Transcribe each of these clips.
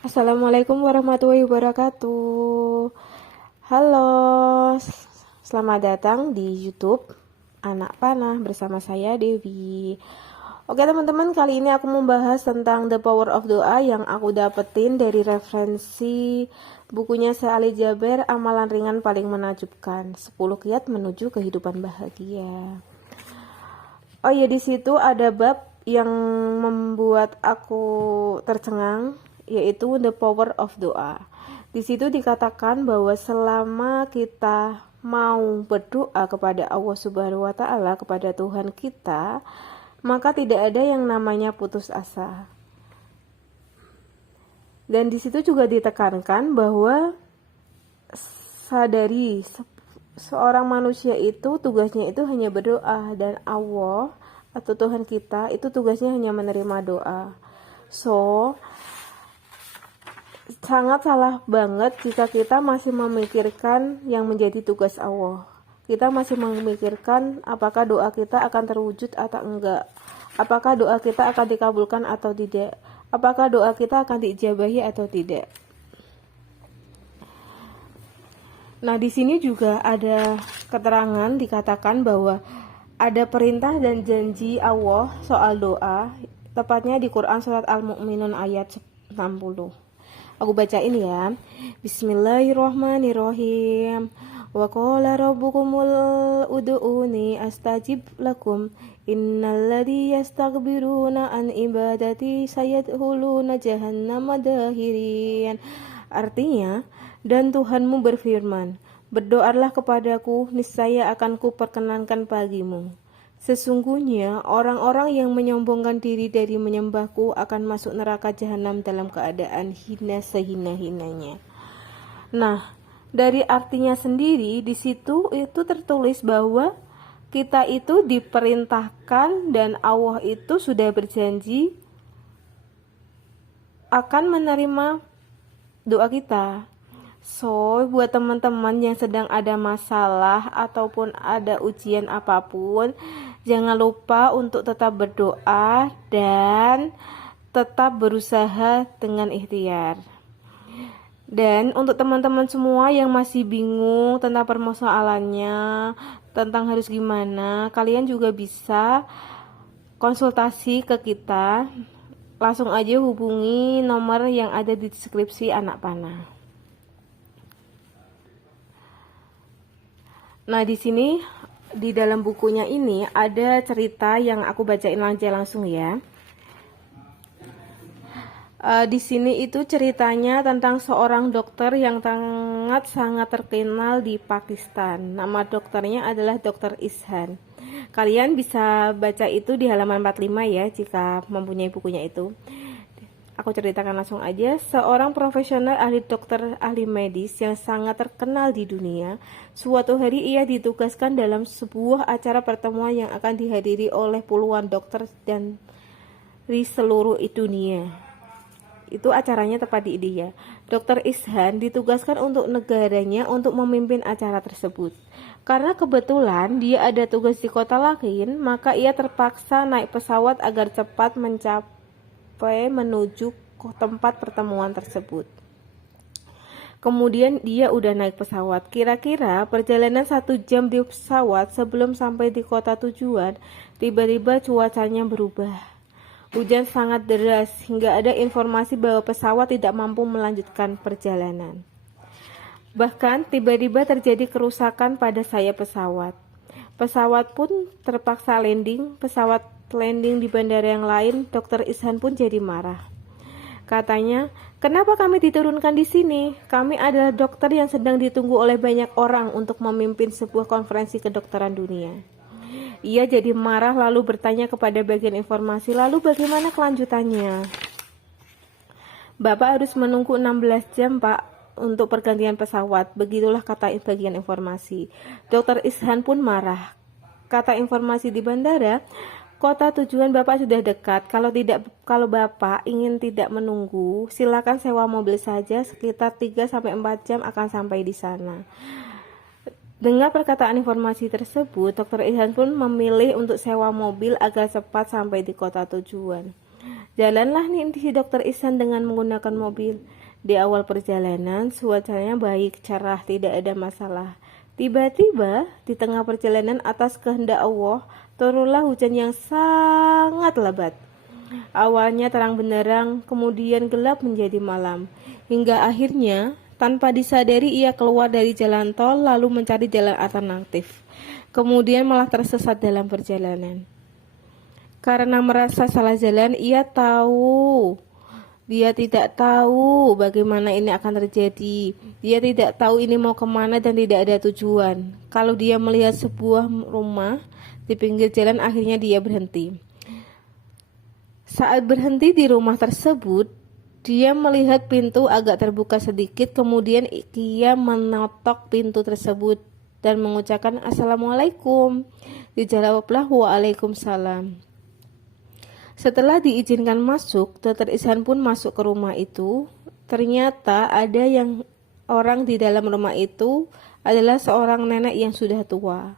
Assalamualaikum warahmatullahi wabarakatuh. Halo, selamat datang di YouTube Anak Panah bersama saya Dewi. Oke teman-teman, kali ini aku membahas tentang The Power of Doa yang aku dapetin dari referensi bukunya Syekh Ali Jaber, Amalan Ringan Paling Menakjubkan, 10 Kiat Menuju Kehidupan Bahagia. Oh iya, di situ ada bab yang membuat aku tercengang, yaitu the power of doa. Di situ dikatakan bahwa selama kita mau berdoa kepada Allah Subhanahu wa taala, kepada Tuhan kita, maka tidak ada yang namanya putus asa. Dan di situ juga ditekankan bahwa sadari seorang manusia itu tugasnya itu hanya berdoa, dan Allah atau Tuhan kita itu tugasnya hanya menerima doa. So, sangat salah banget jika kita masih memikirkan yang menjadi tugas Allah. Kita masih memikirkan apakah doa kita akan terwujud atau enggak. Apakah doa kita akan dikabulkan atau tidak. Apakah doa kita akan diijabahi atau tidak. Nah, di sini juga ada keterangan dikatakan bahwa ada perintah dan janji Allah soal doa, tepatnya di Quran surat Al-Mu'minun ayat 60. Aku bacain ya. Bismillahirrahmanirrahim. Wa qala rabbukumul ud'uni astajib lakum innalladzi yastakbiruna an ibadati sayadkhuluna jahannama dakhirin. Artinya, dan Tuhanmu berfirman, berdoalah kepadaku, niscaya akan kuperkenankan bagimu. Sesungguhnya orang-orang yang menyombongkan diri dari menyembahku akan masuk neraka jahanam dalam keadaan hina sehina-hinanya. Nah, dari artinya sendiri di situ itu tertulis bahwa kita itu diperintahkan dan Allah itu sudah berjanji akan menerima doa kita. So, buat teman-teman yang sedang ada masalah ataupun ada ujian apapun, jangan lupa untuk tetap berdoa dan tetap berusaha dengan ikhtiar. Dan untuk teman-teman semua yang masih bingung tentang permasalahannya, tentang harus gimana, kalian juga bisa konsultasi ke kita. Langsung aja hubungi nomor yang ada di deskripsi Anak Panah. Nah, di sini di dalam bukunya ini ada cerita yang aku bacain aja langsung ya. Di sini itu ceritanya tentang seorang dokter yang sangat terkenal di Pakistan. Nama dokternya adalah Dokter Ishan. Kalian bisa baca itu di halaman 45 ya jika mempunyai bukunya itu. Aku ceritakan langsung aja. Seorang profesional ahli dokter, ahli medis yang sangat terkenal di dunia, suatu hari ia ditugaskan dalam sebuah acara pertemuan yang akan dihadiri oleh puluhan dokter dari seluruh dunia. Itu acaranya tepat di India. Dr. Ishan ditugaskan untuk negaranya untuk memimpin acara tersebut. Karena kebetulan dia ada tugas di kota lain, maka ia terpaksa naik pesawat agar cepat menuju ke tempat pertemuan tersebut. Kemudian dia udah naik pesawat. Kira-kira perjalanan 1 jam di pesawat sebelum sampai di kota tujuan, tiba-tiba cuacanya berubah. Hujan sangat deras hingga ada informasi bahwa pesawat tidak mampu melanjutkan perjalanan. Bahkan tiba-tiba terjadi kerusakan pada sayap pesawat. Pesawat pun terpaksa landing. Pesawat landing di bandara yang lain. Dokter Ishan pun jadi marah. Katanya, kenapa kami diturunkan di sini? Kami adalah dokter yang sedang ditunggu oleh banyak orang untuk memimpin sebuah konferensi kedokteran dunia. Ia jadi marah lalu bertanya kepada bagian informasi, lalu bagaimana kelanjutannya? Bapak harus menunggu 16 jam, Pak, untuk pergantian pesawat. Begitulah kata bagian informasi. Dokter Ishan pun marah. Kata informasi di bandara, kota tujuan Bapak sudah dekat. Kalau Bapak ingin tidak menunggu, silakan sewa mobil saja, sekitar 3-4 jam akan sampai di sana. Dengar perkataan informasi tersebut, Dr. Ishan pun memilih untuk sewa mobil agar cepat sampai di kota tujuan. Jalanlah nih si dokter Ihsan dengan menggunakan mobil. Di awal perjalanan, suasananya baik, cerah, tidak ada masalah. Tiba-tiba, di tengah perjalanan atas kehendak Allah, turunlah hujan yang sangat lebat. Awalnya terang benderang, kemudian gelap menjadi malam. Hingga akhirnya, tanpa disadari ia keluar dari jalan tol lalu mencari jalan alternatif. Kemudian malah tersesat dalam perjalanan. Karena merasa salah jalan, dia tidak tahu bagaimana ini akan terjadi. Dia tidak tahu ini mau kemana dan tidak ada tujuan. Kalau dia melihat sebuah rumah di pinggir jalan, akhirnya dia berhenti. Saat berhenti di rumah tersebut, dia melihat pintu agak terbuka sedikit. Kemudian ia menotok pintu tersebut dan mengucapkan Assalamualaikum. Dijawablah Waalaikumsalam. Setelah diizinkan masuk, Dr. Ihsan pun masuk ke rumah itu. Ternyata ada orang di dalam rumah itu adalah seorang nenek yang sudah tua.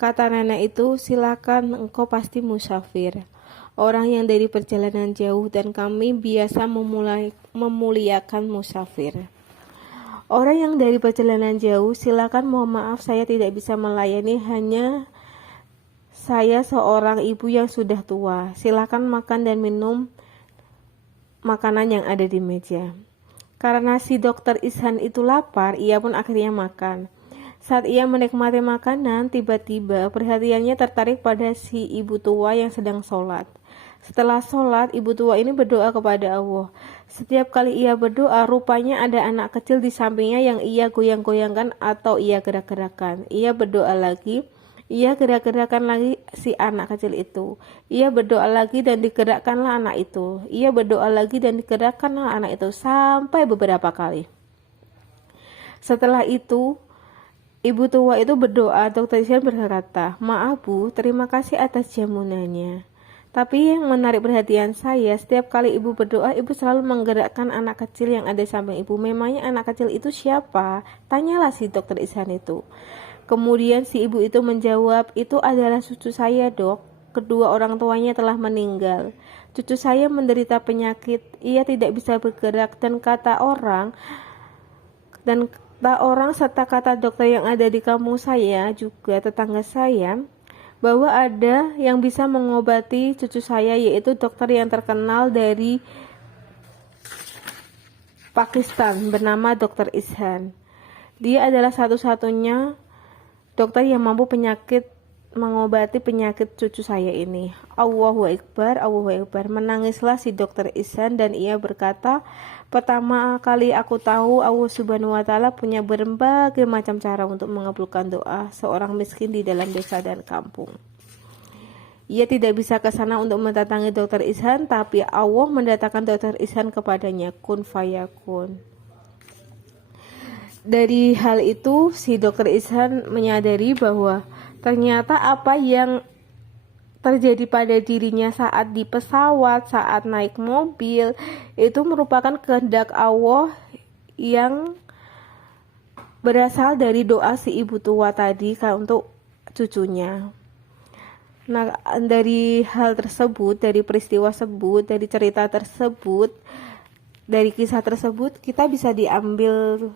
Kata nenek itu, silakan, engkau pasti musafir. Orang yang dari perjalanan jauh dan kami biasa memuliakan musafir. Orang yang dari perjalanan jauh, silakan, mohon maaf saya tidak bisa melayani, hanya saya seorang ibu yang sudah tua. Silakan makan dan minum makanan yang ada di meja. Karena si dokter Ihsan itu lapar, ia pun akhirnya makan. Saat ia menikmati makanan, tiba-tiba perhatiannya tertarik pada si ibu tua yang sedang sholat. Setelah sholat, ibu tua ini berdoa kepada Allah. Setiap kali ia berdoa, rupanya ada anak kecil di sampingnya yang ia goyang-goyangkan atau ia gerak-gerakan. Ia berdoa lagi. Ia gerak-gerakan lagi si anak kecil itu. Ia berdoa lagi dan digerakkanlah anak itu. Ia berdoa lagi dan digerakkanlah anak itu sampai beberapa kali. Setelah itu, ibu tua itu berdoa. Dr. Ihsan berkata, maaf Bu, terima kasih atas jamunannya. Tapi yang menarik perhatian saya, setiap kali ibu berdoa, ibu selalu menggerakkan anak kecil yang ada di samping ibu. Memangnya anak kecil itu siapa? Tanyalah si Dr. Ihsan itu. Kemudian si ibu itu menjawab, itu adalah cucu saya dok, kedua orang tuanya telah meninggal. Cucu saya menderita penyakit, ia tidak bisa bergerak dan kata orang serta kata dokter yang ada di kampung saya, juga tetangga saya, bahwa ada yang bisa mengobati cucu saya, yaitu dokter yang terkenal dari Pakistan bernama Dr. Ihsan. Dia adalah satu-satunya dokter yang mampu mengobati penyakit cucu saya ini. Allahu Akbar, Allahu Akbar. Menangislah si Dr. Ihsan dan ia berkata, pertama kali aku tahu Allah Subhanahu wa Ta'ala punya berbagai macam cara untuk mengabulkan doa seorang miskin di dalam desa dan kampung. Ia tidak bisa ke sana untuk mendatangi Dr. Ihsan, tapi Allah mendatangkan Dr. Ihsan kepadanya, kun fayakun. Dari hal itu, si Dr. Ihsan menyadari bahwa ternyata apa yang terjadi pada dirinya saat di pesawat, saat naik mobil, itu merupakan kehendak Allah yang berasal dari doa si ibu tua tadi untuk cucunya. Nah, dari hal tersebut, dari peristiwa tersebut, dari cerita tersebut, dari kisah tersebut, kita bisa diambil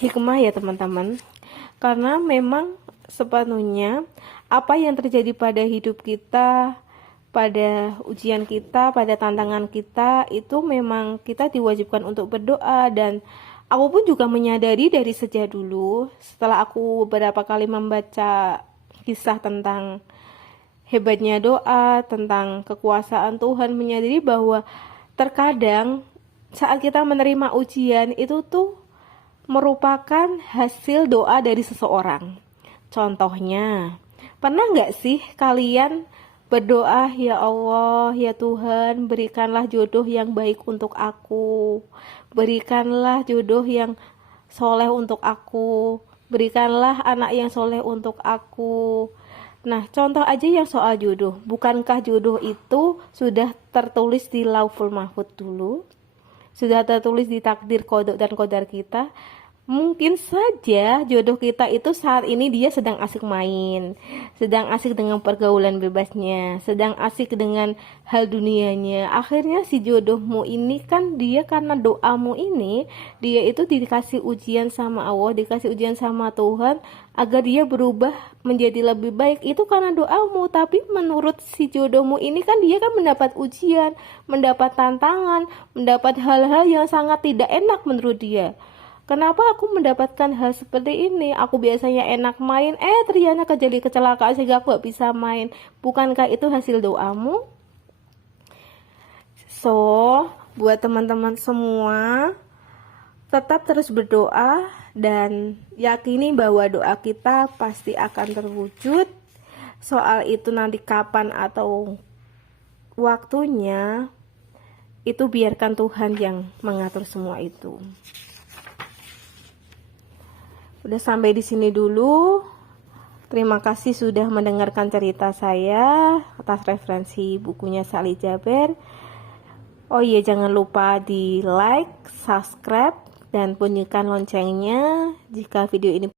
hikmah ya teman-teman, karena memang sepenuhnya apa yang terjadi pada hidup kita, pada ujian kita, pada tantangan kita, itu memang kita diwajibkan untuk berdoa. Dan aku pun juga menyadari dari sejak dulu, setelah aku beberapa kali membaca kisah tentang hebatnya doa, tentang kekuasaan Tuhan, menyadari bahwa terkadang saat kita menerima ujian itu tuh merupakan hasil doa dari seseorang. Contohnya, pernah nggak sih kalian berdoa, ya Allah, ya Tuhan, berikanlah jodoh yang baik untuk aku, berikanlah jodoh yang soleh untuk aku, berikanlah anak yang soleh untuk aku. Nah, contoh aja yang soal jodoh. Bukankah jodoh itu sudah tertulis di Lauhul Mahfuz dulu? Sudah tertulis di takdir kodok dan kodar kita? Mungkin saja jodoh kita itu saat ini dia sedang asik main, sedang asik dengan pergaulan bebasnya, sedang asik dengan hal dunianya. Akhirnya si jodohmu ini kan dia karena doamu ini, dia itu dikasih ujian sama Allah, dikasih ujian sama Tuhan agar dia berubah menjadi lebih baik. Itu karena doamu, tapi menurut si jodohmu ini kan dia kan mendapat ujian, mendapat tantangan, mendapat hal-hal yang sangat tidak enak menurut dia. Kenapa aku mendapatkan hal seperti ini? Aku biasanya enak main, ternyata terjadi kecelakaan sehingga aku gak bisa main. Bukankah itu hasil doamu? So, buat teman-teman semua, tetap terus berdoa dan yakini bahwa doa kita pasti akan terwujud. Soal itu nanti kapan atau waktunya, itu biarkan Tuhan yang mengatur semua itu. Udah sampai di sini dulu. Terima kasih sudah mendengarkan cerita saya atas referensi bukunya Sally Jaber. Oh iya, jangan lupa di like, subscribe, dan bunyikan loncengnya jika video ini